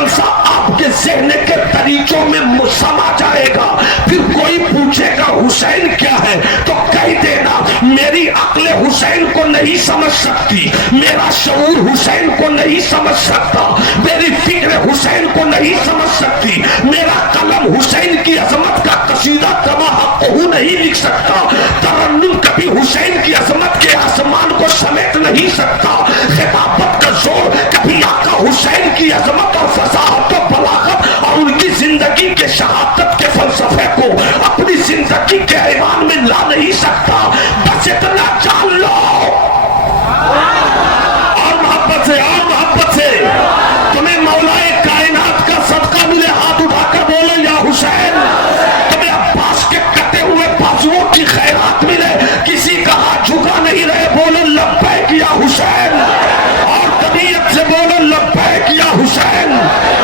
فلسفہ آپ کے ذہن کے طریقوں میں سما جائے گا. پھر کوئی پوچھے گا حسین کیا ہے تو کہہ دینا میری عقل حسین کو نہیں سمجھ سکتی, میرا شعور حسین کو نہیں سمجھ سکتا, میری فکر حسین کو نہیں سمجھ سکتی, میرا قلم حسین کی عظمت کا قصیدہ کما حقہ نہیں لکھ سکتا, ترنم کبھی حسین کی عظمت کے آسمان کو سمیٹ نہیں سکتا, خطابت کا زور کبھی آقا حسین کی عظمت اور فصاحت و بلاغت اور ان کی زندگی کے شہادت کے فلسفے کو اپنی زندگی کے ایوان میں لا نہیں سکتا. بس اتنا جان لو اور محبت سے تمہیں مولا کائنات کا صدقہ ملے, ہاتھ اٹھا کر بولو یا حسین. تمہیں عباس کے کٹے ہوئے بازوؤں کی خیرات ملے, کسی کا ہاتھ جھکا نہیں رہے, بولو لبیک یا حسین, اور طبیعت سے بولو لبیک یا حسین,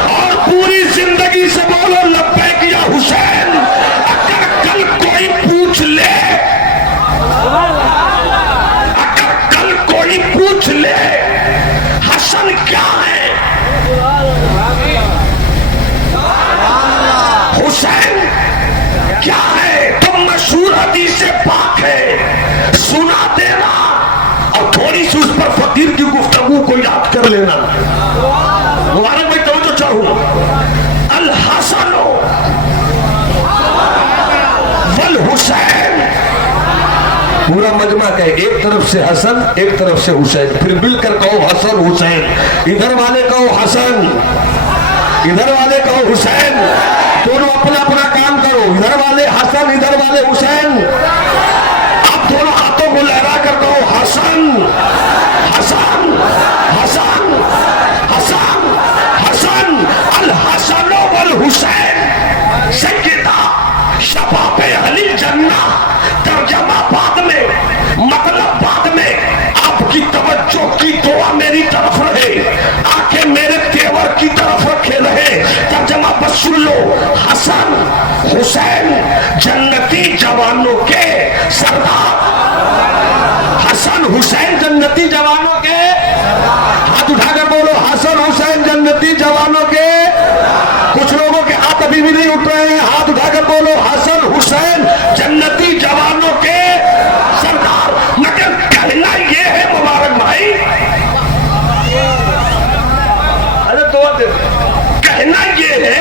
اور پوری زندگی سے بولو لبیک یا حسین. اگر کل کوئی پوچھ لے, اگر کل کوئی پوچھ لے حسن کیا ہے, حسین کیا ہے, تو مشہور حدیث پاک ہے, سنا دینا اور تھوڑی سی اس پر فقیر کی گفتگو کو یاد کر لینا. مبارک بھائی توجہ چاہوں, الحسن والحسین, پورا مجمع کہے ایک طرف سے حسن ایک طرف سے حسین, پھر مل کر کہو حسن حسین, ادھر والے کہو حسن ادھر والے کہو حسین, دونوں اپنا اپنا کام کرو, ادھر والے حسن ادھر والے حسین. آپ دونوں ہاتھوں کو لہرا کر کہو حسن حسن حسن حسن حسن, الحسن والحسین سیدہ شباب اہل جنہ. ترجمہ بعد میں, مطلب بعد میں, آپ کی توجہ کی دعا میری طرف رہے, آنکھیں میرے تیور کی طرف رکھے رہے. ترجمہ بس سن لو, حسن حسین جنتی جوانوں کے سردار, حسن حسین جنتی جوانوں کے, ہاتھ اٹھا کر بولو حسن حسین جنتی جوانوں کے. کچھ لوگوں کے ہاتھ ابھی بھی نہیں اٹھ رہے ہیں, ہاتھ اٹھا کر بولو حسن حسین جنتی جوانوں کے سردار. مگر کہنا یہ ہے مبارک بھائی, کہنا یہ ہے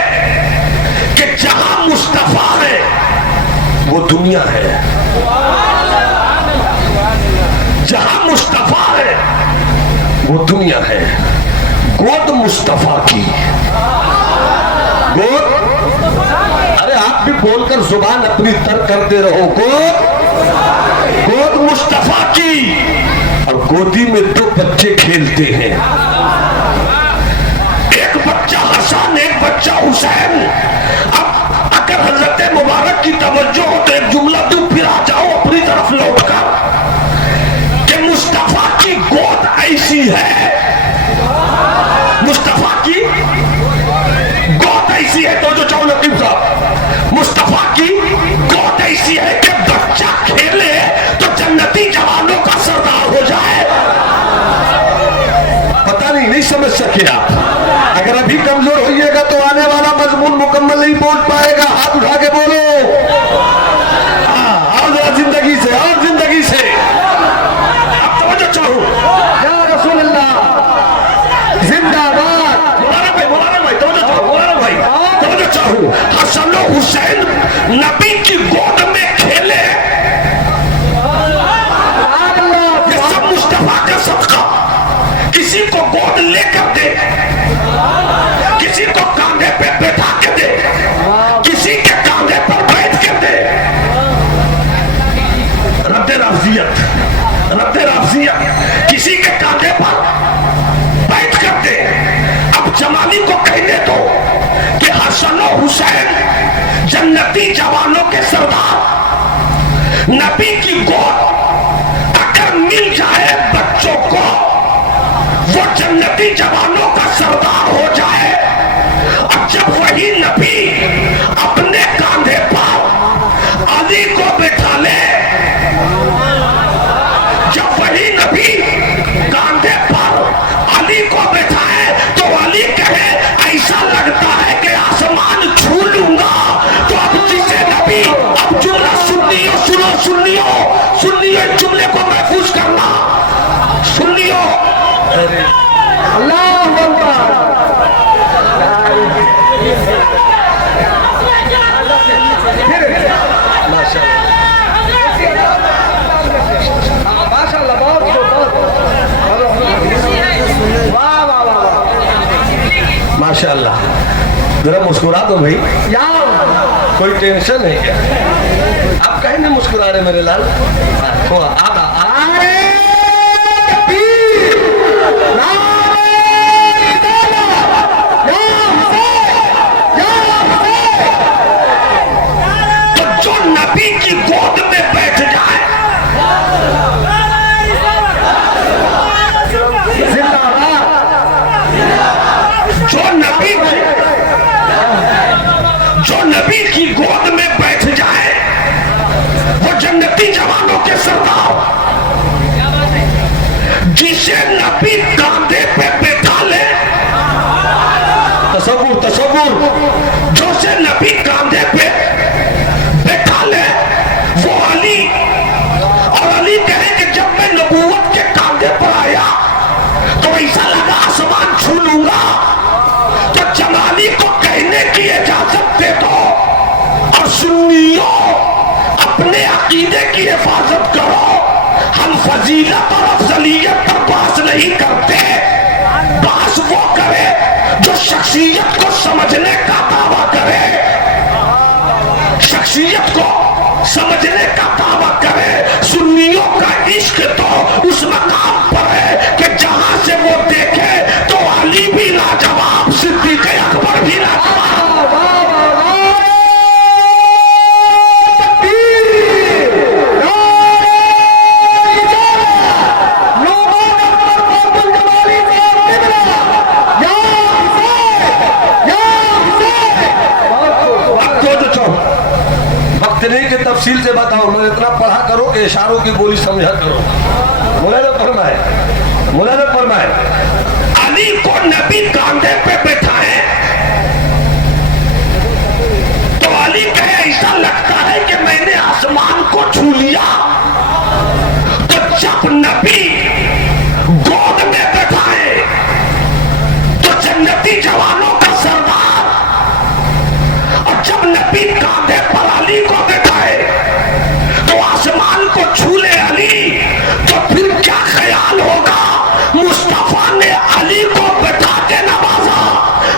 کہ جہاں مصطفیٰ ہے وہ دنیا ہے, جہاں مصطفیٰ ہے وہ دنیا ہے. گود مصطفیٰ کی گود, ارے آپ بھی بول کر زبان اپنی تر کرتے رہو, گود مصطفیٰ کی, اور گودی میں دو بچے کھیلتے ہیں, ایک بچہ حسن ایک بچہ حسین. اب اگر حضرت مبارک کی توجہ ہو تو ایک جملہ تم پھر آ جاؤ اپنی طرف لوٹ کر کہ مصطفیٰ کی گود ایسی ہے, مصطفیٰ کی گود ایسی ہے, تو جو چاہو لطیف صاحب, مصطفیٰ کی گود ایسی ہے کہ بچہ کھیلے تو جنتی جوانوں کا سردار ہو جائے. پتہ نہیں سمجھ سکے آپ, اگر ابھی کمزور ہوئیے گا تو آنے والا مضمون مکمل نہیں پہنچ پائے گا. ہاتھ اٹھا کے بولو اور ذرا زندگی سے, اور زندگی سے. اب توجہ چاہو, یا رسول اللہ زندہ باد. مولانا بھائی توجہ چاہو, مولانا بھائی توجہ چاہو. حسن و حسین نبی کی گود میں کھیلے, یہ سب مصطفیٰ کا صدقہ. کسی کو گود لے کر دے, کسی کو کاندھے پہ بیٹھا کے دے, کسی کے کاندھے پر بیٹھ کے دے. رد رافضیت کسی کے کاندھے پر بیٹھ کر دے. اب جمالی کو کہنے دو کہ حسن و حسین جنتی جوانوں کے سردار, نبی کی گود اگر مل جائے بچوں کو وہ جنتی جوانوں کا سردار ہو جائے. اور جب وہی نبی اپنے کاندھے پر علی کو بٹھا لے, جب وہی نبی کاندھے پر علی کو بٹھائے تو علی کہے ایسا सुनियो इस जुमले को महफूज करना, सुनियो। अल्लाह माशाअल्लाह, बहुत वाह वाह वाह माशाअल्लाह। जरा मुस्कुरा दो भाई, कोई टेंशन है क्या? आप कहीं नहीं मुस्कुरा रहे मेरे लाल। तो जो नबी की गोद में बैठ जाए, जो नबी की गोद में बैठ जाए, वो जन्नती जवानों के सरदार, जिसे नबी कांधे पे बैठा ले, तसव्वुर तसव्वुर, जो से नबी कांधे पे बैठा ले वो अली। और अली कहे कि जब मैं नबूवत के कांधे पर आया तो ऐसा लगा आसमान छू लूंगा। तो जमाली को कहने की इजाजत दे दो और सुन्नियों अपने अकीदे की हिफाजत करो। हम फजीलत और अफजलियत पर बात नहीं करते, बात वो करे जो शख्सियत को समझने का दावा करे, शख्सियत को समझने का दावा करे। सुन्नियों का इश्क तो उस मकाम पर है कि जहां से वो देखे तो अली भी लाजवाब, सिद्दीक अकबर भी लाजवाब। तफसील से बताओ, मैं इतना पढ़ा करो कि इशारों की बोली समझा करो। मुलाज़ा फरमाए अली को नबी कांधे पे बैठाए तो अली कहे ऐसा लगता है कि मैंने आसमान को छू लिया। तो जब नबी गोद में बैठाए तो जन्नती जवानों का सरदार, और जब नबी कांधे पर अली को बैठाए तो आसमान को छू ले अली, तो फिर क्या ख्याल होगा? मुस्तफा ने अली को बैठा के नवाजा,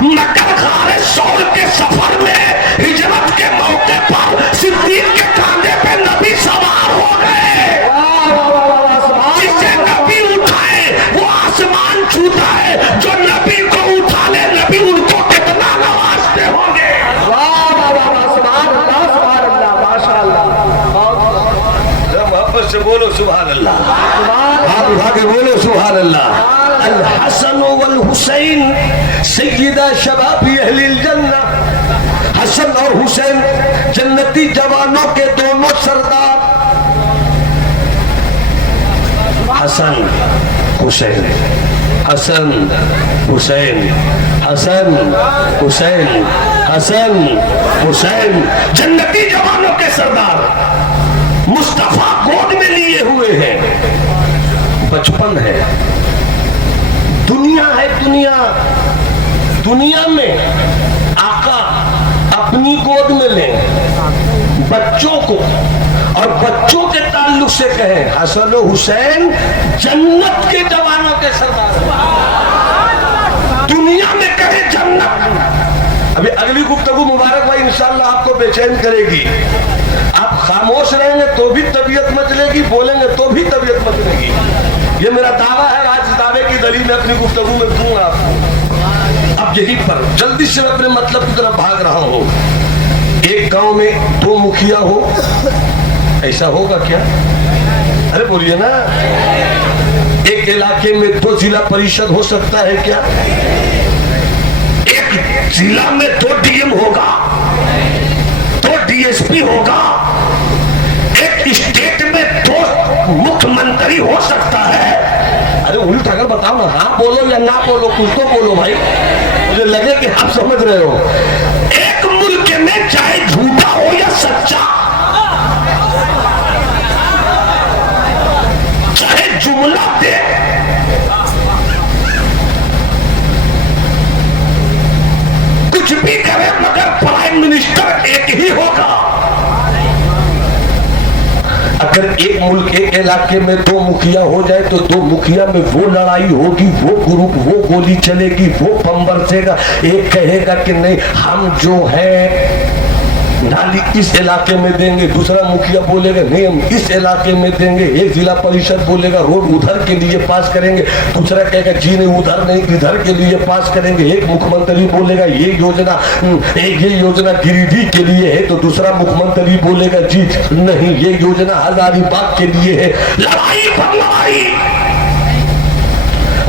मगर गारे सौर के सफर में हिजरत के मौके पर सिद्दीक के कांधे पे नबी सवार हो गए। जिसे नबी उठाए वो आसमान छूता है, जो नबी को उठा ले नबी उनको कितना नवाजते होंगे। से बोलो सुभान अल्लाह, हाथ उठा के बोलो सुभान अल्लाह। अल हसन वल हुसैन सय्यदा शबाबी अहलिल जन्नह, हसन और हुसैन जन्नती जवानों के दोनों सरदार। हसन हुसैन, हसन हुसैन, हसन हुसैन, हसन हुसैन, जन्नती जवानों के सरदार मुस्तफा गोद में लिए हुए हैं। बचपन है, दुनिया है, दुनिया में आका अपनी गोद में लें बच्चों को, और बच्चों के ताल्लुक से कहें हसन हुसैन जन्नत के जवानों के सरदार। दुनिया में कहे जन्नत। अभी अगली गुफ्तगू मुबारक भाई इंशाअल्लाह आपको बेचैन करेगी। आप खामोश रहेंगे तो भी तबीयत मचलेगी, बोलेंगे तो भी तबीयत मचलेगी। ये मेरा दावा है, आज दावे की दलील मैं अपनी गुफ्तगू में दूंगा आपको। अब यहीं पर जल्दी से मैं अपने मतलब की तरफ भाग रहा हूँ। एक गांव में दो मुखिया हो, ऐसा होगा क्या? अरे बोलिए ना। एक इलाके में दो जिला परिषद हो सकता है क्या? एक जिला में दो डीएम होगा, दो डीएसपी होगा, एक स्टेट में दो मुख्यमंत्री हो सकता है। अरे उल्टा अगर बताओ ना, हाँ बोलो या ना बोलो, कुछ तो बोलो भाई, मुझे लगे कि आप समझ रहे हो। एक मुल्क में चाहे झूठा हो या सच्चा, दे। कुछ भी करे मगर प्राइम मिनिस्टर एक ही होगा। अगर एक मुल्क एक इलाके में दो मुखिया हो जाए तो दो मुखिया में वो लड़ाई होगी, वो ग्रुप, वो गोली चलेगी, वो बम बरसेगा। एक कहेगा कि नहीं हम जो है नाली इस इलाके में देंगे, दूसरा मुखिया बोलेगा नहीं हम इस इलाके में देंगे, एक जिला परिषद बोलेगा रोड उधर के लिए पास करेंगे, दूसरा कहेगा जी नहीं उधर नहीं इधर के लिए पास करेंगे, एक मुख्यमंत्री बोलेगा ये योजना गिरिडीह के लिए है तो दूसरा मुख्यमंत्री बोलेगा जी नहीं ये योजना हजारीबाग के लिए है। लड़ाई पर लड़ाई,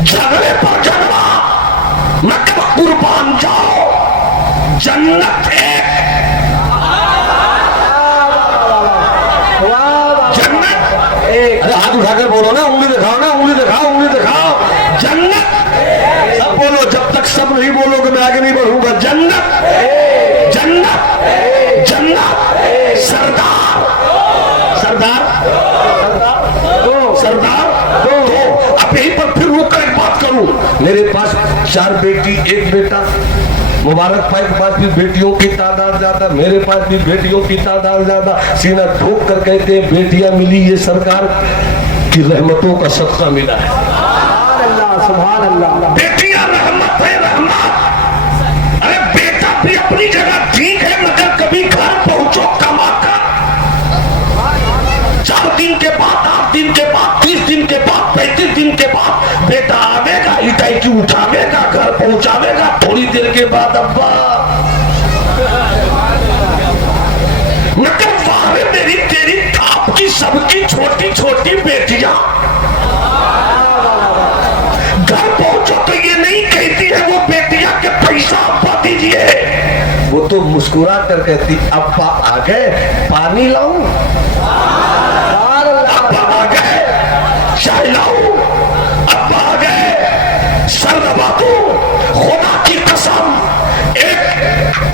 झगड़े पर झगड़ा, मगर कुर्बान जाओ, जन्नत है। अरे हाथ उठाकर बोलो ना, उंगली दिखाओ ना, उंगली दिखाओ, उंगली दिखाओ। जन्नत सब बोलो, जब तक सब नहीं बोलोगे मैं आगे नहीं बढ़ूंगा। जन्नत, जन्नत, जन्नत। सरदार, सरदार, सरदार तो अब यहीं पर फिर रुक कर एक बात करूं। मेरे पास 4 बेटी 1 बेटा, मुबारक भाई के पास भी बेटियों की तादाद ज्यादा, मेरे पास भी बेटियों की तादाद ज्यादा। सीना ठोक कर कहते हैं बेटियां मिली ये सरकार की रहमतों का सदका मिला है। सुभान अल्लाह। बेटियां रहमत है, रहमत। अरे बेटा भी अपनी जगह ठीक है मगर कभी घर पहुंचो कमा कर, 4 दिन के बाद, 8 दिन के बाद, 30 दिन के बाद, 35 दिन के बाद बेटा आवेगा, इटाई उठावेगा, घर पहुंचावेगा, थोड़ी देर के बाद अब्बा मगर वारे मेरी तेरी आपकी सबकी छोटी छोटी बेटियां घर पहुंचो तो ये नहीं कहती है वो बेटियां के पैसा अब्बा दीजिए, वो तो मुस्कुरा कर कहती अब्बा आ गए पानी लाऊं, अब्बा आ गए चाय लाऊं, अब्बा आ गए सर दबा दूं। खुदा की कसम एक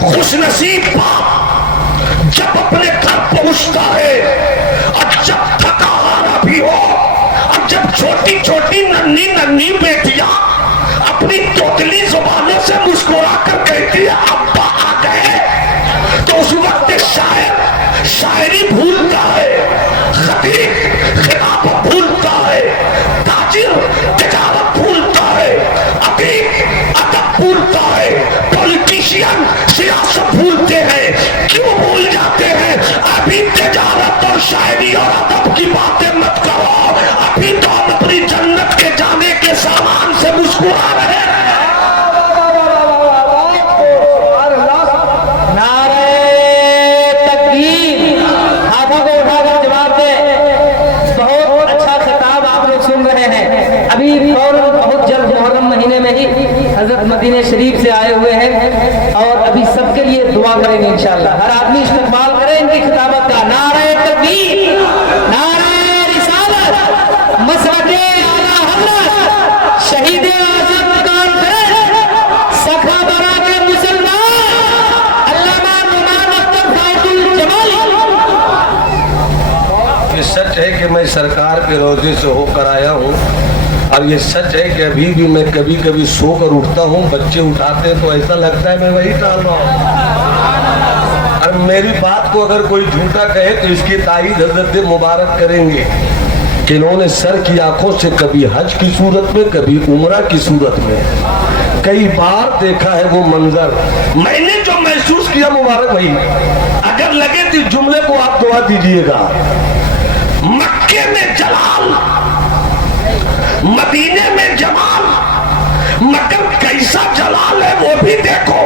खुशनसीब बाप जब अपने घर पहुंचता है और जब थका हारा भी हो और जब छोटी छोटी नन्ही नन्ही बेटियां अपनी तोतली जुबानों से मुस्कुरा कर कहती है अब्बा आ गए, तो उस वक्त शायर शायरी भूलता है, खतीब खिताब भूलता है, ताजिर तिजारत भूलता है, अदीब अदब भूलता है, पॉलिटिशियन सियासत भूलते हैं। क्यों भूल जाते हैं? अभी तिजारत और शायरी और अदब की बातें मत करो, अभी तो हम अपनी जन्नत के जाने के सामान से मुस्कुरा रहे हैं। हजरत मदीने शरीफ से आए हुए हैं और अभी सबके लिए दुआ करेंगे इंशाअल्लाह। हर आदमी इस्तकबाल करे इनकी खिताबत का। नारे तकबीर, नारे रिसालत, मसरते आला हज़रत, शहीद आज़म कान सखा बरा के मुसलमान अल्लामा नुमान अख्तर फायजुल जमाली। ये सच है कि मैं सरकार के रोजे से होकर आया हूँ और ये सच है कि अभी भी मैं कभी कभी सो कर उठता हूँ, बच्चे उठाते हैं तो ऐसा लगता है मैं वही टाल रहा हूँ। और मेरी बात को अगर कोई झूठा कहे तो इसकी ताईद हजरत मुबारक करेंगे कि इन्होंने सर की आंखों से कभी हज की सूरत में कभी उम्रा की सूरत में कई बार देखा है वो मंजर। मैंने जो महसूस किया मुबारक भाई, अगर लगे तो जुमले को आप दुआ दीजिएगा। मक्के में जलाल, मदीने में जमाल, मगर कैसा जलाल है वो भी देखो।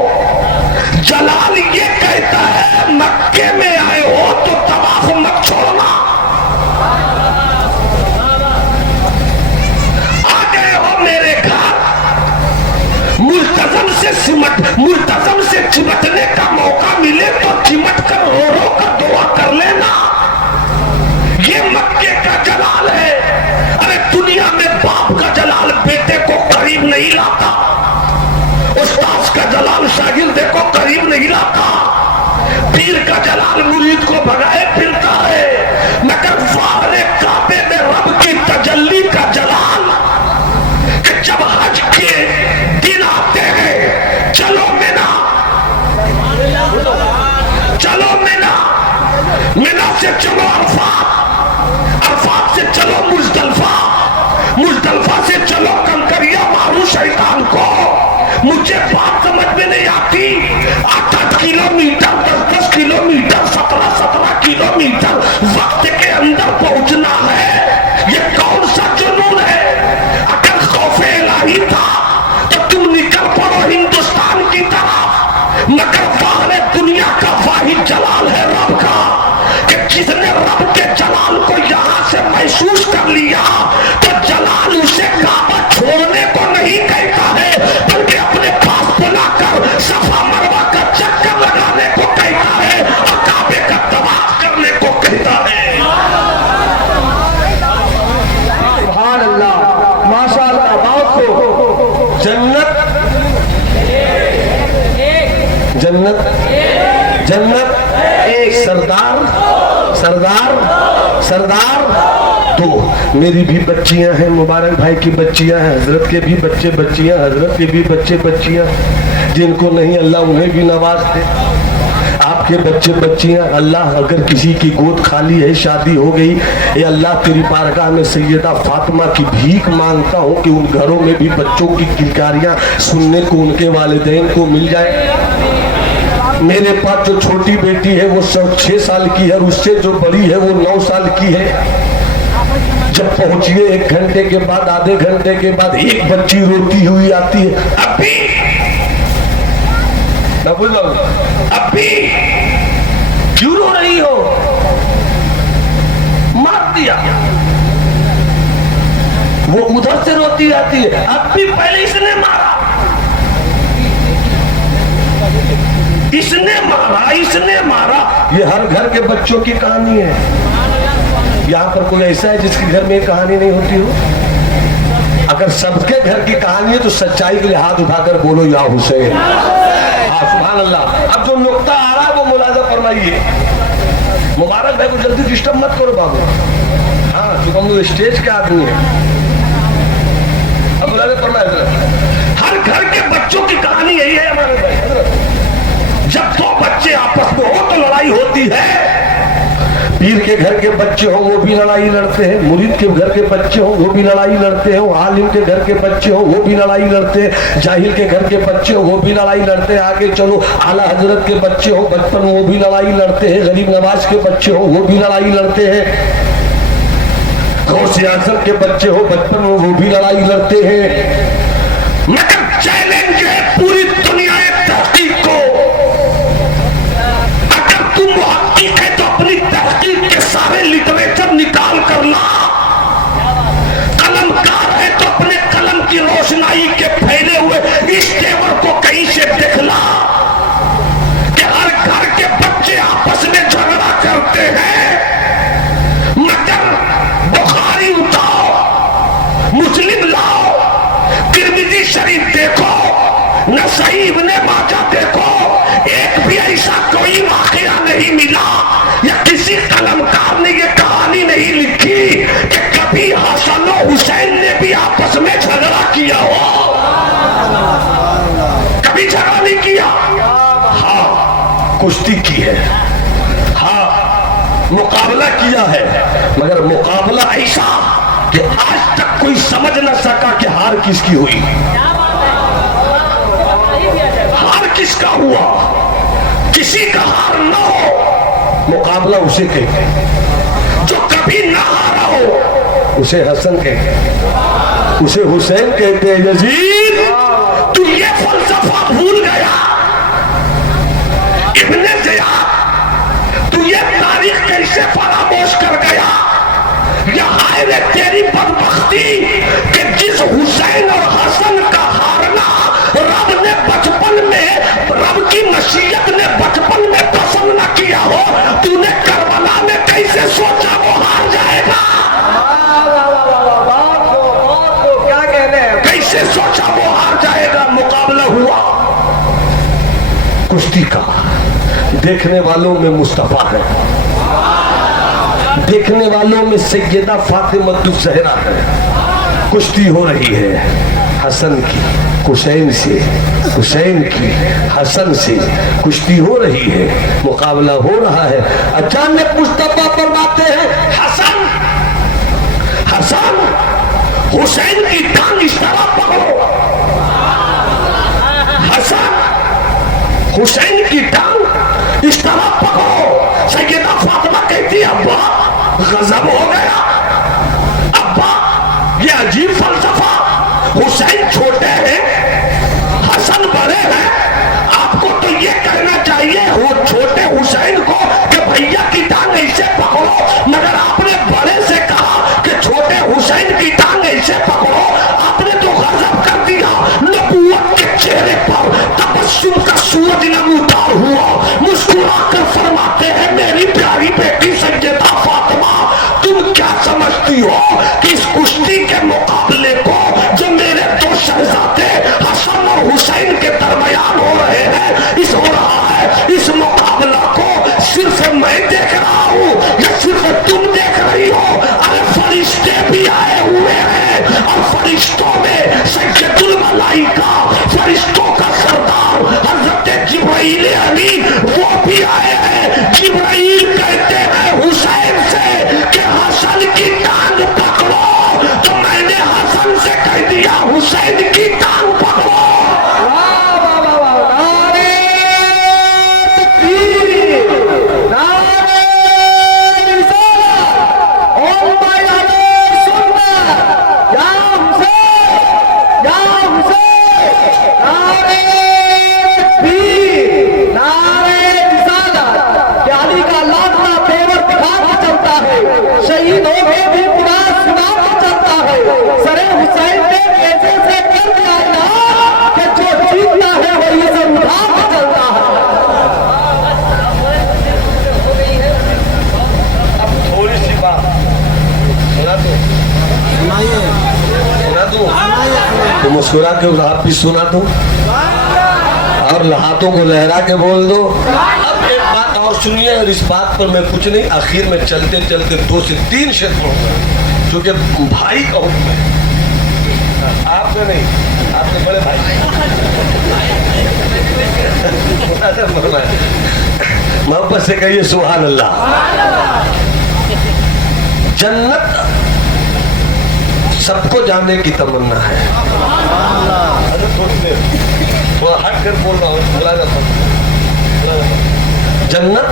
जलाल ये कहता है मक्के में आए हो तो तवाफ मत छोड़ना, आ गए हो मेरे घर, मुल्तज़म से चिमटने का मौका मिले तो चिमट कर रो रो कर दुआ कर लेना। ये मक्के का जलाल है। अरे दुनिया में बाप का जलाल बेटे को करीब नहीं लाता, उस्ताद का जलाल शागिर्द को करीब नहीं लाता, पीर का जलाल मुरीद को भगाए फिरता है, मगर वाले काबे में रब की तजल्ली का जलाल मिना से चलो अरफात, अरफात से चलो मुजदलफा, मुजदलफा से चलो कंकरिया मारू शैतान को। मुझे बात समझ में नहीं आती, 8-8 किलोमीटर 10-10 किलोमीटर 17-17 किलोमीटर वक्त के अंदर पहुंचना है, ये कौन सा जुनून है? अगर खौफे इलाही था तो तुम निकल पड़ो हिंदुस्तान की तरफ, मगर वाहने दुनिया का वाहिद जलाल है रब का, कि जिसने रब के जलाल को यहां से महसूस कर लिया तो जलाल उसे काबा छोड़ने को नहीं कहता है, बल्कि अपने पास बुलाकर सफा मरवा का चक्कर लगाने को कहता है और काबे का तवाफ करने को कहता है। सुभान अल्लाह, माशाअल्लाह, बहुत खूब। जन्नत जन्नत जन्नत एक सरदार सरदार सरदार दो। मेरी भी बच्चियां हैं, मुबारक भाई की बच्चियां हैं, हजरत के भी बच्चे बच्चियां, हजरत के भी बच्चे बच्चियां, जिनको नहीं अल्लाह उन्हें भी नवाज दे। आपके बच्चे बच्चियां, अल्लाह अगर किसी की गोद खाली है, शादी हो गई, ये अल्लाह तेरी बारगाह में सैयदा फातिमा की भीख मांगता हूँ कि उन घरों में भी बच्चों की किलकारियां सुनने को उनके वालिदैन को मिल जाए। मेरे पास जो छोटी बेटी है वो 6 साल की है, और उससे जो बड़ी है वो 9 साल की है। जब पहुंचिए 1 घंटे के बाद, आधे घंटे के बाद एक बच्ची रोती हुई आती है, अभी मैं बोल रहा हूं, अभी क्यों रो रही हो? मार दिया। वो उधर से रोती आती है, अभी पहले इसने मारा, इसने मारा, इसने मारा। ये हर घर के बच्चों की कहानी है। यहाँ पर कोई ऐसा है जिसके घर में कहानी नहीं होती हो? अगर सबके घर की कहानी है तो सच्चाई के लिए हाथ उठाकर बोलो या हुसैन। हाँ, सुभान अल्लाह। अब जो नुक्ता आ रहा है वो मुलाजा फरमाइए। मुबारक भाई को जल्दी डिस्टर्ब मत करो बाबू। हाँ, चूंकि हम लोग स्टेज के आदमी है। अब मुलाजा फरमाइए। हर घर के बच्चों की कहानी यही है हमारे भाई। जब 2 बच्चे आपस में हो तो लड़ाई होती है। पीर के घर के बच्चे हो वो भी लड़ाई लड़ते हैं, मुरीद के घर के बच्चे हो वो भी लड़ाई लड़ते हैं, आलिम के घर के बच्चे हो वो भी लड़ाई लड़ते हैं, जाहिल के घर के बच्चे हो वो भी लड़ाई लड़ते हैं। आगे चलो, आला हजरत के बच्चे हो बचपन में वो भी लड़ाई लड़ते हैं, गरीब नवाज के बच्चे हो वो भी लड़ाई लड़ते हैं, गौसे आजम के बच्चे हो बचपन में वो भी लड़ाई लड़ते हैं। मगर चैलेंज है पूरी दुनिया तहकीक को। अगर तुम मुहक्किक है तो अपनी तहकीक के सारे लिटरेचर निकाल कर ला। कलमकार है तो अपने कलम की रोशनाई के फैले हुए इस तेवर को कहीं से दिखला कि हर घर के बच्चे आपस में झगड़ा करते हैं। मगर बुखारी उठाओ, मुस्लिम लाओ, तिरमिज़ी शरीफ देखो, नसाई इब्ने माजा देखो, एक भी ऐसा कोई वाकया नहीं मिला या किसी कलमकार ने ये कहानी नहीं लिखी कि कभी हसन और हुसैन ने भी आपस में झगड़ा किया हो। कभी झगड़ा नहीं किया। हाँ, कुश्ती की है, हाँ, मुकाबला किया है, मगर मुकाबला ऐसा कि आज तक कोई समझ न सका कि हार किसकी हुई, हार किसका हुआ। किसी का हार न हो, मुकाबला उसे कहते हैं। जो कभी ना हारा हो उसे हसन कहते हैं, उसे हुसैन कहते हैं। यजीद, तू ये फलसफा भूल गया। इब्ने ज़ियाद, तू ये तारीख कैसे फरामोश कर गया। यहाँ है तेरी बदबख्ती कि जिस हुसैन और हसन का हारना रब ने बचपन में, रब की नसीहत ने बचपन में पसंद न किया हो, तूने करबला में कैसे सोचा वो हार जाएगा। क्या कहने हैं, कैसे सोचा वो हार जाएगा। मुकाबला हुआ कुश्ती का, देखने वालों में मुस्तफा है, देखने वालों में सैयदा फातिमा ज़हरा है। कुश्ती हो रही है हसन की, हुसैन से, हुसैन की हसन से कुश्ती हो रही है, मुकाबला हो रहा है। अचानक मुस्तफा फरमाते हैं हसन, हसन हुसैन की टांग इस तरह पकड़ो। हसन हुसैन की टांग इस तरह पकड़ो। सैयदा फातिमा कहती है अब्बा गजब हो गया, अब्बा ये अजीब फलसफा, हुसैन छोटे हैं हसन बड़े हैं, आपको तो ये कहना चाहिए वो छोटे हुसैन को कि भैया की टांग ऐसे पकड़ो, मगर आपने बड़े से कहा कि छोटे हुसैन की टांग ऐसे पकड़ो। आपने तो गजब कर दिया। नबूवत के चेहरे पर तबस्सुम का सूरज नमूदार हुआ, मुस्कुराकर फरमाते हैं मेरी प्यारी बेटी सैयदा फातिमा, तुम क्या समझती हो कि इस कुश्ती के मुकाबले को जो मेरे दो शहजादे हसन और हुसैन के दरमियान हो रहे हैं, इस हो रहा है, इस मुकाबला को सिर्फ मैं देख रहा हूँ या सिर्फ तुम देख रही हो? अरे फरिश्ते भी आए हुए हैं और फरिश्तों में सैयदुल मलाइका, फरिश्तों का सरदार हजरत जिब्राइल अमीन वो भी आए हैं। जिब्राइल कहते हैं हुसैन से कि हसन की टांग पकड़ो, तो मैंने हसन से कह दिया हुसैन की टांग पकड़ो। तो मुस्कुरा के आप भी सुना दो और हाथों को लहरा के बोल दो। अब एक बात और सुनिए, और इस बात पर मैं कुछ नहीं, आखिर में चलते चलते 2 से 3 शेर पढ़ूंगा, क्योंकि भाई का हुक्म है, आपने नहीं, आपने बड़े भाई मोहब्बत से कहिए सुभान अल्लाह। जन्नत सबको जाने की तमन्ना है। थोड़ा हट कर बोल रहा हूँ, बोला जाता। जन्नत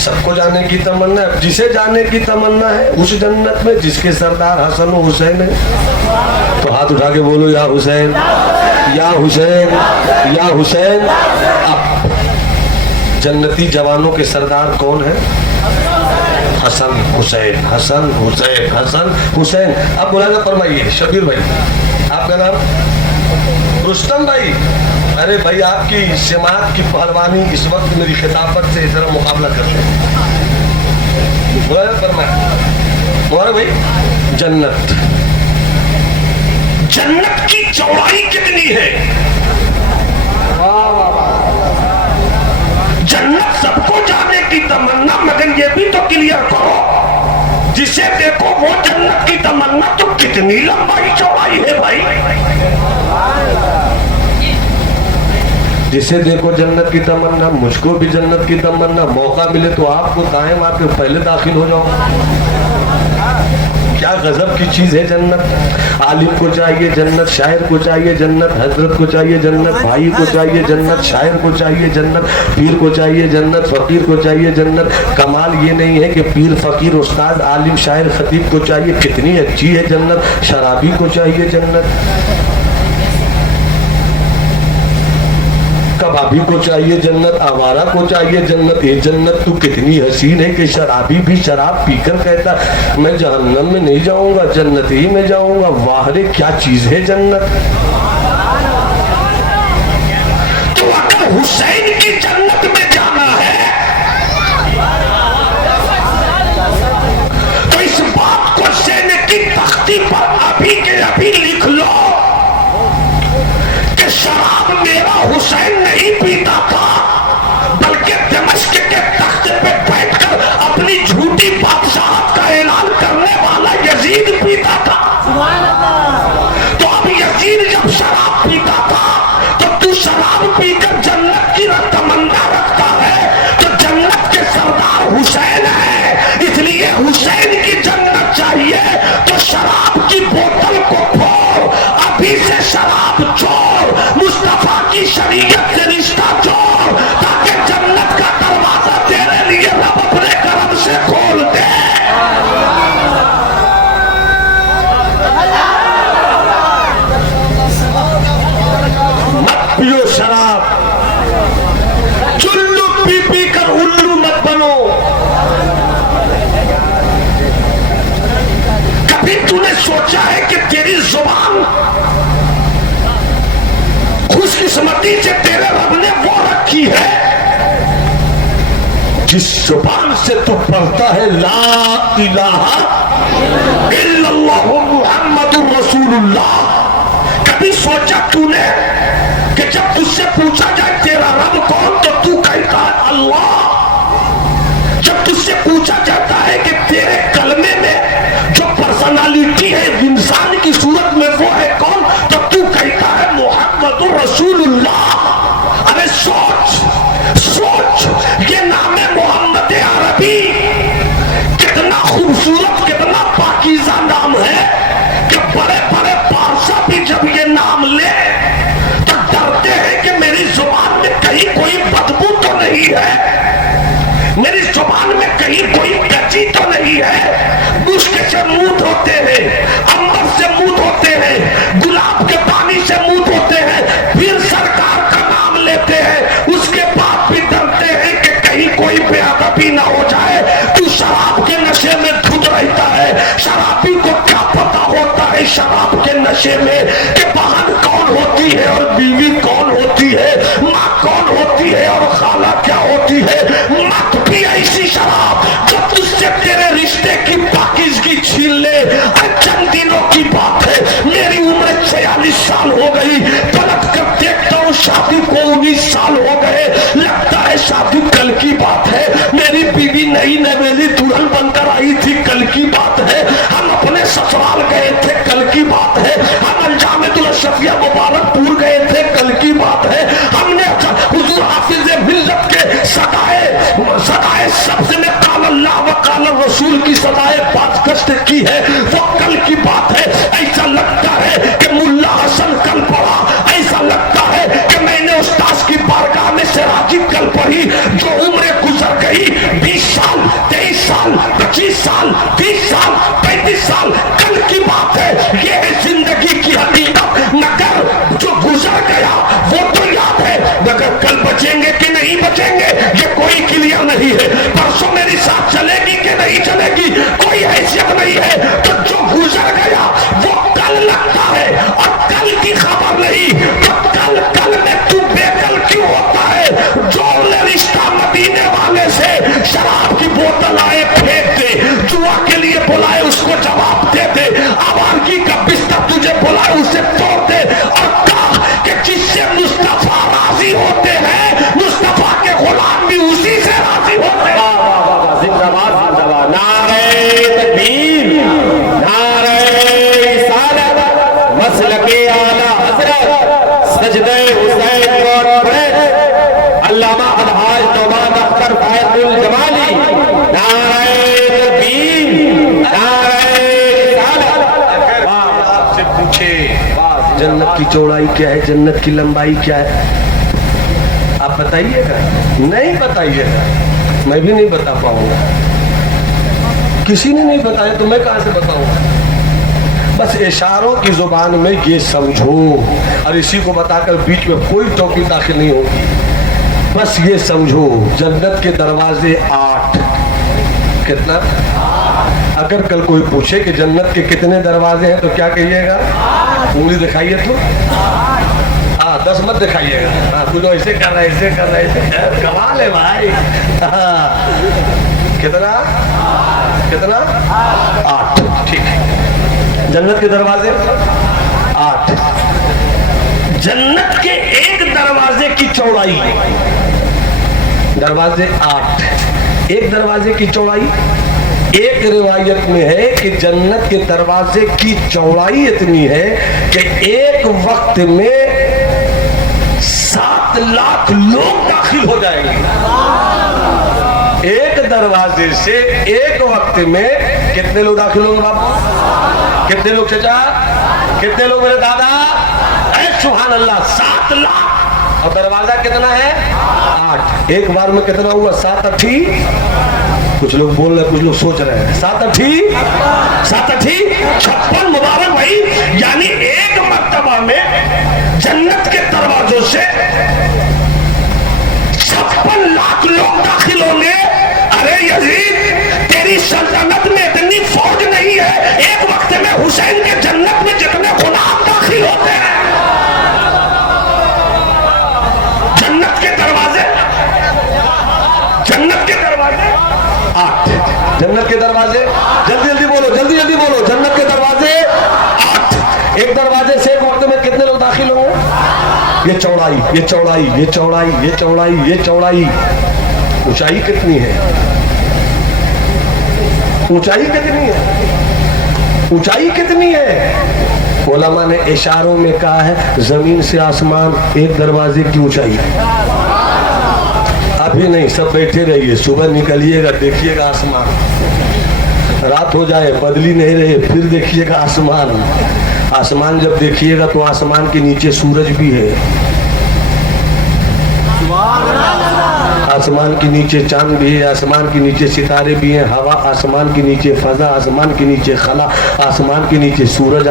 सबको जाने की तमन्ना है। जिसे जाने की तमन्ना है उस जन्नत में जिसके सरदार हसन और हुसैन है, तो हाथ उठा के बोलो या हुसैन, या हुसैन, या हुसैन। अब जन्नती जवानों के सरदार कौन है? हसन हुसैन, हसन हुसैन, हसन हुसैन। अब मुलाजा फरमाइए शबीर भाई, आपका नाम? रुस्तम भाई। अरे भाई आपकी समात की पहलवानी इस वक्त मेरी खिताबत से जरा मुकाबला कर ले। मुलाजा फरमाइए मोहरा भाई। जन्नत, जन्नत की चौड़ाई कितनी है? जन्नत सबको जाने की तमन्ना, मगर ये भी तो क्लियर करो, जिसे देखो वो जन्नत की तमन्ना, तो कितनी लंबाई चौड़ाई है भाई? जिसे देखो जन्नत की तमन्ना, मुझको भी जन्नत की तमन्ना, मौका मिले तो आपको दाएं मार के पहले दाखिल हो जाओ। क्या गजब की चीज है जन्नत। आलिम को चाहिए जन्नत, शायर को चाहिए जन्नत, हजरत को चाहिए जन्नत, भाई को चाहिए जन्नत, शायर को चाहिए जन्नत, पीर को चाहिए जन्नत, फकीर को चाहिए जन्नत। कमाल ये नहीं है कि पीर, फकीर, उस्ताद, आलिम, शायर, खतीब को चाहिए, कितनी अच्छी है जन्नत। शराबी को चाहिए जन्नत, कबाबी को चाहिए जन्नत, आवारा को चाहिए जन्नत। ये जन्नत तो कितनी हसीन है कि शराबी भी शराब पीकर कहता मैं जहन्नम में नहीं जाऊंगा, जन्नत ही में जाऊंगा। वाह रे क्या चीज है जन्नत। तो अगर हुसैन की जन्नत में जाना है तो इस बात को सेने की तख्ती पर अभी के अभी लिख लो कि शराब मेरा हुसैन नहीं पीता था, बल्कि दमिश्क के तख्त पे बैठकर अपनी झूठी बादशाहत का ऐलान करने वाला यजीद पीता था। तो अब यजीद जब शराब पीता था मुसलमानों, कभी तूने सोचा है कि तेरी जुबान खुशकिस्मती से तेरे रब ने वो रखी है जिस जुबान से तू पढ़ता है ला इलाहा इल्लल्लाह मुहम्मदुर रसूलुल्लाह। कभी सोचा तूने कि जब तुझसे पूछा जाए तेरा रब कौन तो तू कहता है अल्लाह। जब तुझसे पूछा जाता है कि तेरे कलमे में जो पर्सनालिटी है इंसान की सूरत में वो है कौन तो तू कहता है मुहम्मदुर रसूलुल्लाह। अरे सोच ये नाम है मोहम्मद अरबी, कितना खूबसूरत कितना पाकीज़ा नाम है कि बड़े बड़े बादशाह भी जब ये नाम ले तो डरते हैं कि मेरी जुबान में कहीं कोई बदबू तो नहीं है, मेरी जुबान में कहीं कोई कच्ची तो नहीं है। मुश्क से मुंह धोते हैं, अंबर से मुंह धोते हैं, गुलाब के पानी से मुंह धोते हैं, फिर सरकार का नाम लेते हैं, उसके बाद भी डरते हैं कि कहीं कोई बेअदबी ना हो जाए। तू शराब के नशे में धुत रहता है, शराबी को क्या पता होता है शराब के नशे में कि बहन कौन होती है और बीवी कौन होती है, माँ कौन होती है और खाला क्या होती है। मत भी ऐसी शराब जो तुझसे तेरे रिश्ते की पाकीज़गी छीन ले। चंद दिनों की बात है, मेरी उम्र 46 साल हो गई, पलट कर देखता हूँ शादी को 19 साल हो गए, लगता है शादी कल की बात है। मेरी बीवी नई नवेली दुल्हन बनकर आई थी, कल की बात है। हम अपने ससुराल गए थे, कल की बात है। हम अंजामुल अशरफिया मुबारकपुर गए थे, कल की बात है। हमने हुजूर हाफिज़ मिल्लत के सदाए सबसे में काल अल्लाह व काल रसूल की सदाए बात की है, वो कल की बात है। ऐसा लगता है कि मुल्ला हसन कल पढ़ा, ऐसा लगता है कि मैंने उस्ताद की बारगाह में सिराजी कल पढ़ी। जो उम्र गुजर गई 20 साल 23 साल 25 साल 30 साल 35 साल कल की बात है। ये है जिंदगी की हकीकत, मगर जो गुजर गया वो तो याद है, मगर कल बचेंगे कि नहीं बचेंगे ये कोई क्लियर नहीं है। परसों मेरी साथ चलेगी कि नहीं चलेगी कोई हैसियत नहीं है। तो जो गुजर गया वो कल लगता है और कल की खबर नहीं, तो कल में तू बेकल क्यों होता है। जो रिश्ता मदीने वाले से शराब की बोतल आए फेंक दे, जुआ के लिए बुलाए उसको जवाब दे दे, आवारगी का बिस्तर तुझे बुलाए उसे तोड़ दे और कहा कि जिससे मुस्तफा राजी होते हैं मुस्तफा के गुलाम भी उसी से राजी होते हैं। जिंदाबाद जिंदाबाद, नारे तकबीर, नारे रिसालत, मसलके आला हज़रत सजदे हुसैन और प्रेस अल्लामा अलहाज नौमान अख्तर फायजुल जमाली। नारे तकबीर, नारे रिसालत। आपसे पूछे जन्नत की चौड़ाई क्या है, जन्नत की लंबाई क्या है, आप बताइएगा? नहीं बताइएगा, मैं भी नहीं बता पाऊंगा। किसी ने नहीं बताया तो मैं कहां से बताऊंगा। बस इशारों की जुबान में ये समझो, और इसी को बताकर बीच में कोई टोपी दाखिल नहीं होगी। बस ये समझो जन्नत के दरवाजे 8। कितना? अगर कल कोई पूछे कि जन्नत के कितने दरवाजे हैं तो क्या कहिएगा? उंगली दिखाइए तो 10 मत दिखाइएगा। कुछ ऐसे कर रहा है, ऐसे कर रहा है, ऐसे कमाल है भाई। कितना 8, ठीक है। जन्नत के दरवाजे 8। जन्नत के एक दरवाजे की चौड़ाई, दरवाजे 8, एक दरवाजे की चौड़ाई। एक रिवायत में है कि जन्नत के दरवाजे की चौड़ाई इतनी है कि एक वक्त में 7 लाख लोग दाखिल हो जाएंगे। एक दरवाजे से एक वक्त में कितने लोग दाखिल होंगे बाबा? कितने लोग चाचा? कितने लोग मेरे दादा? सुभान अल्लाह, 7 लाख। और दरवाजा कितना है? 8। एक बार में कितना हुआ? 7 अठी, कुछ लोग बोल रहे, कुछ लोग सोच रहे हैं 7 अठी 56 मुबारक भाई। यानी एक मर्तबा में जन्नत के दरवाजों से 56 लाख लोग दाखिल होंगे। यजीद तेरी सल्तनत में इतनी फौज नहीं है, एक वक्त में हुसैन के जन्नत में जितने गुलाम दाखिल होते हैं, जन्नत के दरवाजे 8, जन्नत के दरवाजे, जल्दी जल्दी बोलो, जल्दी जल्दी बोलो, जन्नत के दरवाजे 8। एक दरवाजे से एक वक्त में कितने लोग दाखिल होंगे? ये चौड़ाई, ये चौड़ाई, ये चौड़ाई, ये चौड़ाई, ये चौड़ाई, ऊंचाई कितनी है? ऊंचाई कितनी है? ऊंचाई कितनी है? उलमा ने इशारों में कहा है जमीन से आसमान एक दरवाजे की ऊंचाई। अभी नहीं, सब बैठे रहिए, सुबह निकलिएगा देखिएगा आसमान, रात हो जाए बदली नहीं रहे फिर देखिएगा आसमान। आसमान जब देखिएगा तो आसमान के नीचे सूरज भी है, आसमान के नीचे चांद भी है, आसमान के नीचे सितारे भी हैं, हवा आसमान के नीचे, फजा आसमान के नीचे, खला आसमान के नीचे, सूरज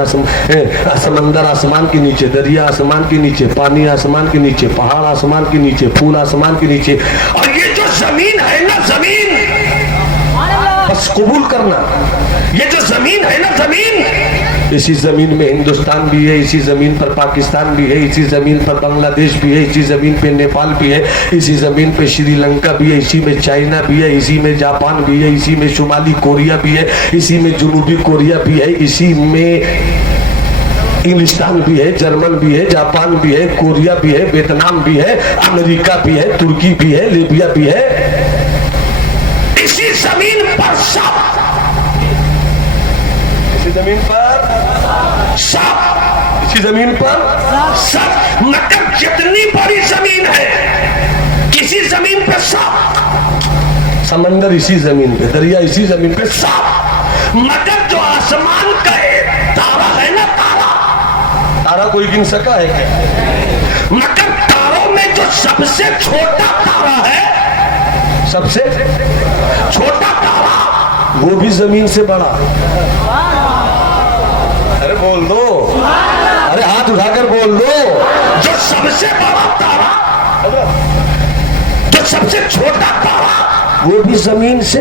समंदर आसमान के नीचे, दरिया आसमान के नीचे, पानी आसमान के नीचे, पहाड़ आसमान के नीचे, फूल आसमान के नीचे। और ये जो जमीन है ना, जमीन बस कबूल करना, ये जो जमीन है ना, जमीन, इसी जमीन में हिंदुस्तान भी है, इसी जमीन पर पाकिस्तान भी है, इसी जमीन पर बांग्लादेश भी है, इसी जमीन पे नेपाल भी है, इसी जमीन पे श्रीलंका भी है, इसी में चाइना भी है, इसी में जापान भी है, इसी में शुमाली कोरिया भी है, इसी में जनूबी कोरिया भी है, इसी में इंग्लिस्तान भी है, जर्मन भी है, जापान भी है, कोरिया भी है, वियतनाम भी है, अमेरिका भी है, तुर्की भी है, लीबिया भी है। इसी जमीन पर सब, इसी जमीन पर सब, इसी जमीन पर सब, मगर जितनी बड़ी जमीन है, किसी जमीन पे सब, समंदर इसी जमीन पे, दरिया इसी जमीन पे सब, मगर जो आसमान का एक तारा है ना, तारा कोई गिन सका है क्या? मगर तारों में जो सबसे छोटा तारा है, सबसे छोटा तारा, वो भी जमीन से बड़ा। अरे बोल दो, अरे हाथ उठाकर बोल दो, जो सबसे बड़ा तारा, जो सबसे छोटा तारा, वो भी जमीन से।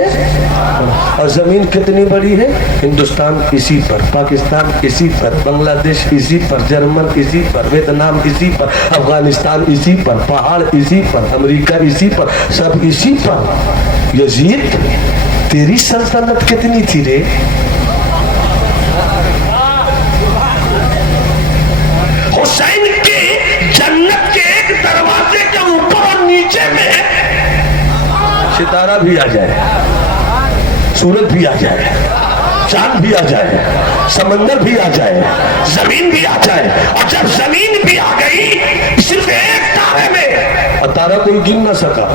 और जमीन कितनी बड़ी है? हिंदुस्तान इसी पर, पाकिस्तान इसी पर, बांग्लादेश इसी पर, जर्मन इसी पर, वियतनाम इसी पर, अफगानिस्तान इसी पर, पहाड़ इसी पर, अमेरिका इसी पर, सब इसी पर। यजीद तेरी सल्तनत कितनी थी रे? हुसैन के जन्नत के एक दरवाजे के ऊपर और नीचे में सितारा भी आ जाए, सूरज भी आ जाए, चांद भी आ जाए, समंदर भी आ जाए, जमीन भी आ जाए। और जब जमीन भी आ गई सिर्फ एक तारे में, और तारा कोई गिन ना सका,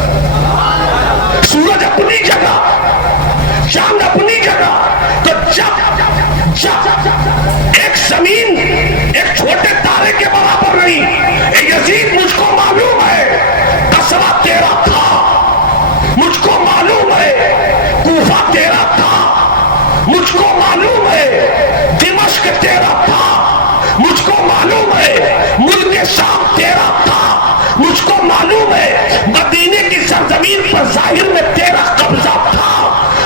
सूरज अपनी जगह, चांद अपनी जगह, तो जब एक जमीन एक छोटे तारे के बराबर नहीं। यजीद मुझको मालूम है बसरा तेरा था, मुझको मालूम है कूफा तेरा था, मुझको मालूम है दिमश्क तेरा था, मुझको मालूम है मुल्क शाम तेरा था, मुझको मालूम है मदीने की सरजमीन पर जाहिर में तेरा कब्जा था,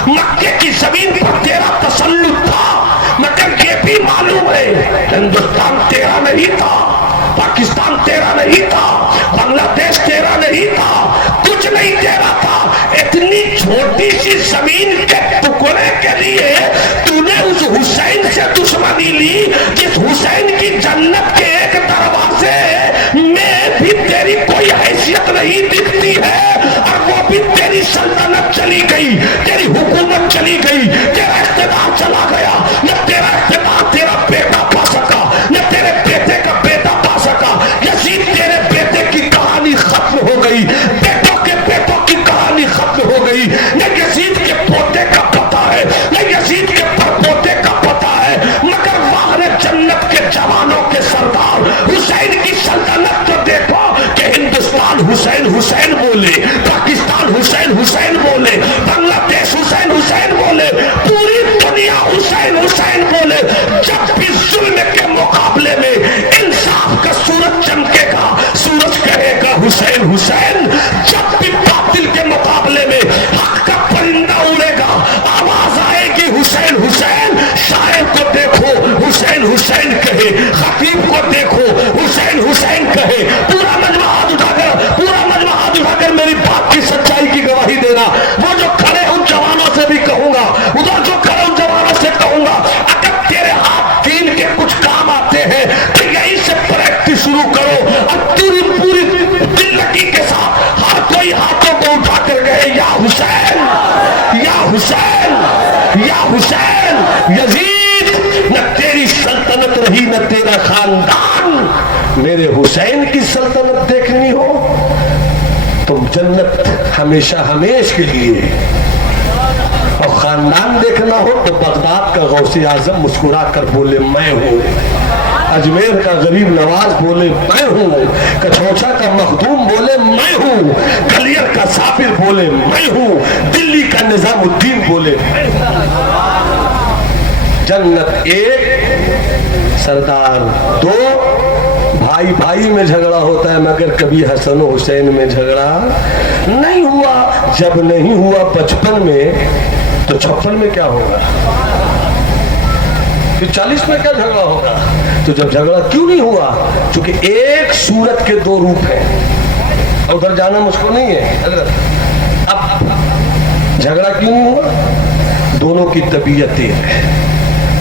मक्के की जमीन पर तेरा तसल्लुत था। मगर ये भी मालूम है हिंदुस्तान तेरा नहीं था, पाकिस्तान तेरा नहीं था, बांग्लादेश तेरा नहीं था, कुछ नहीं तेरा था। इतनी छोटी सी जमीन के टुकड़े के लिए तूने उस हुसैन से दुश्मनी ली, जिस हुसैन की जन्नत के एक दरवाजे में भी तेरी कोई हैसियत नहीं दिखती है, और वो भी तेरी सल्तनत चली गई, तेरी हुकूमत चली गई, तेरा इख्तिदार चला गया। न तेरा इख्तिदार तेरा बेटा पा सका, न तेरे बेटे का बेटा पा सका। यजीद तेरे बेटे की कहानी खत्म हो गई, बेटों के बेटों की कहानी खत्म हो गई। न यजीद के पोते का पता है, न यजीद के परपोते का पता है, मगर वाहरे जन्नत के जवानों के सरदार हुसैन की सल्तनत तो देखो कि हिंदुस्तान हुसैन हुसैन बोले, पाकिस्तान हुसैन हुसैन बोले, बांग्लादेश हुसैन हुसैन बोले, पूरी दुनिया हुसैन हुसैन बोले। जब भी जुल्म के मुकाबले में इंसाफ का सूरज चमकेगा, सूरज कहेगा हुसैन हुसैन। जब भी बातिल के मुकाबले में हक का परिंदा कोई हाथों को उठा कर गए या हुसैन, या हुसैन, या हुसैन। यजीद, न तेरी सल्तनत रही न तेरा खानदान, मेरे हुसैन की सल्तनत देखनी हो तुम जन्नत हमेशा हमेश के लिए, और खानदान देखना हो तो बगदाद का गौसे आजम मुस्कुरा कर बोले मैं हूँ, अजमेर का गरीब नवाज बोले मैं हूँ, कछौछा का मखदूम बोले मैं हूँ, गलियर का साफिर बोले मैं हूँ, दिल्ली का निजामुद्दीन बोले मैं हूँ। जन्नत एक, सरदार दो। भाई भाई में झगड़ा होता है मगर कभी हसन हुसैन में झगड़ा नहीं हुआ। जब नहीं हुआ बचपन में तो 56 में क्या होगा, फिर 40 में क्या झगड़ा होगा। तो जब झगड़ा क्यों नहीं हुआ, क्योंकि एक सूरत के दो रूप हैं। उधर जाना मुझको नहीं है हजरत। अब झगड़ा क्यों नहीं हुआ, दोनों की तबीयत एक है,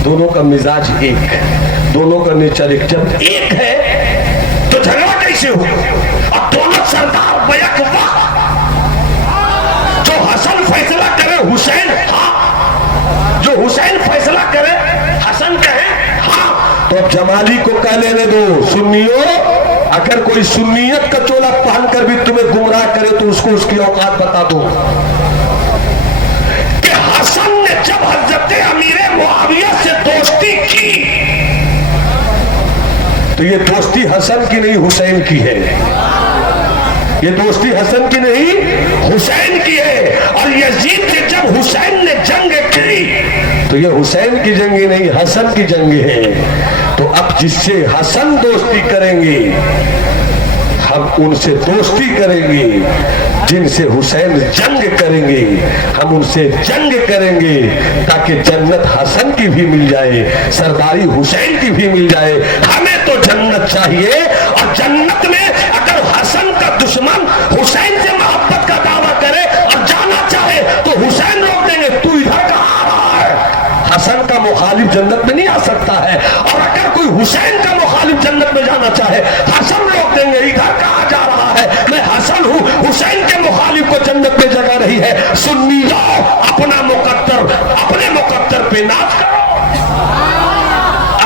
दोनों का मिजाज एक, दोनों का नेचर एक। जब एक है तो झगड़ा कैसे हो। और दोनों सरदार बैक वक्त, जो हसन फैसला करे हुसैन हाँ, जो हुसैन फैसला करे हसन कहे हाँ। तो अब जमाली को कह लेने दो, सुन्नियों, अगर कोई सुन्नियत का चोला पहनकर भी तुम्हें गुमराह करे तो उसको उसकी औकात बता दो। कि हसन ने जब हजरत अमीर मुआविया से दोस्ती की तो ये दोस्ती हसन की नहीं हुसैन की है, ये दोस्ती हसन की नहीं हुसैन की है। और यजीद से जब हुसैन ने जंग की तो ये हुसैन की जंग नहीं हसन की जंग है। तो अब जिससे हसन दोस्ती करेंगे हम उनसे दोस्ती करेंगे, जिनसे हुसैन जंग करेंगे हम उनसे जंग करेंगे, ताकि जन्नत हसन की भी मिल जाए, सरदारी हुसैन की भी मिल जाए। हमें तो जन्नत चाहिए, और जन्नत में अगर हसन का दुश्मन हुसैन से मोहब्बत का दावा करे और जाना चाहे तो हुसैन रोक देंगे, तू इधर कहाँ आ रहा है। हसन का मुखालिफ जन्नत में नहीं आ सकता है, और अगर कोई हुसैन का मुखालिफ जन्नत में जाना चाहे हसन रोक देंगे, इधर कहाँ जा रहा है, मैं हसन हूँ, हुसैन के मुखालिफ को जन्नत में जगह रही है। सुन्नी जाओ, अपना मुकद्दर, अपने मुकद्दर पे नाच करो,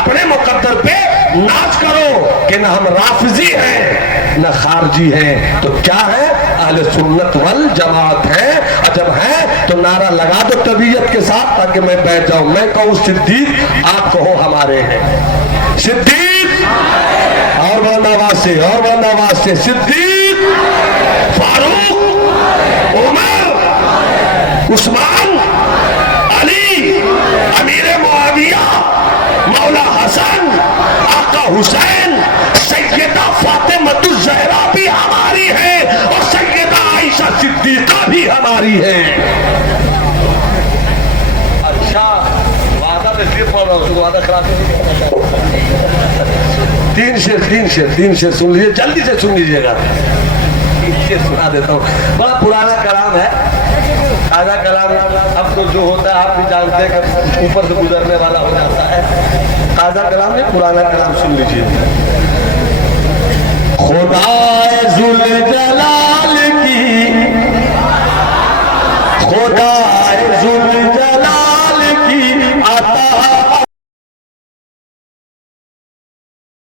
अपने मुकद्दर पे नाच करो कि न हम राफिजी हैं न खारजी हैं, तो क्या है, अहले सुन्नत वल जमात है। और जब है तो नारा लगा दो तबीयत के साथ, ताकि मैं बैठ जाऊं। मैं कहूँ सिद्दीक, आप कहो हमारे हैं सिद्दीक, और बंदाबाद से, और बंदाबाद से, सिद्दीक, फारूक, उमर, उस्मान, अली, अमीर मुआविया, मौला हसन, आका हुसैन, सैयदा फातिमतुज ज़हरा भी हमारी है, और सैयदा आयशा सिद्दीका भी हमारी है। अच्छा, वादा में फिर पढ़ रहा हूँ, वादा खराब तीन शेर सुन लीजिए, जल्दी से सुन लीजिएगा। सुना देता हूँ, बड़ा पुराना कलाम है, ताजा कलाम। अब तो जो होता है आप भी जानते हैं कि ऊपर से गुजरने वाला हो जाता है। ताजा कलाम नहीं, पुराना कलाम सुन लीजिए। खुदाए जुल जलाल की, खुदाए जुल जलाल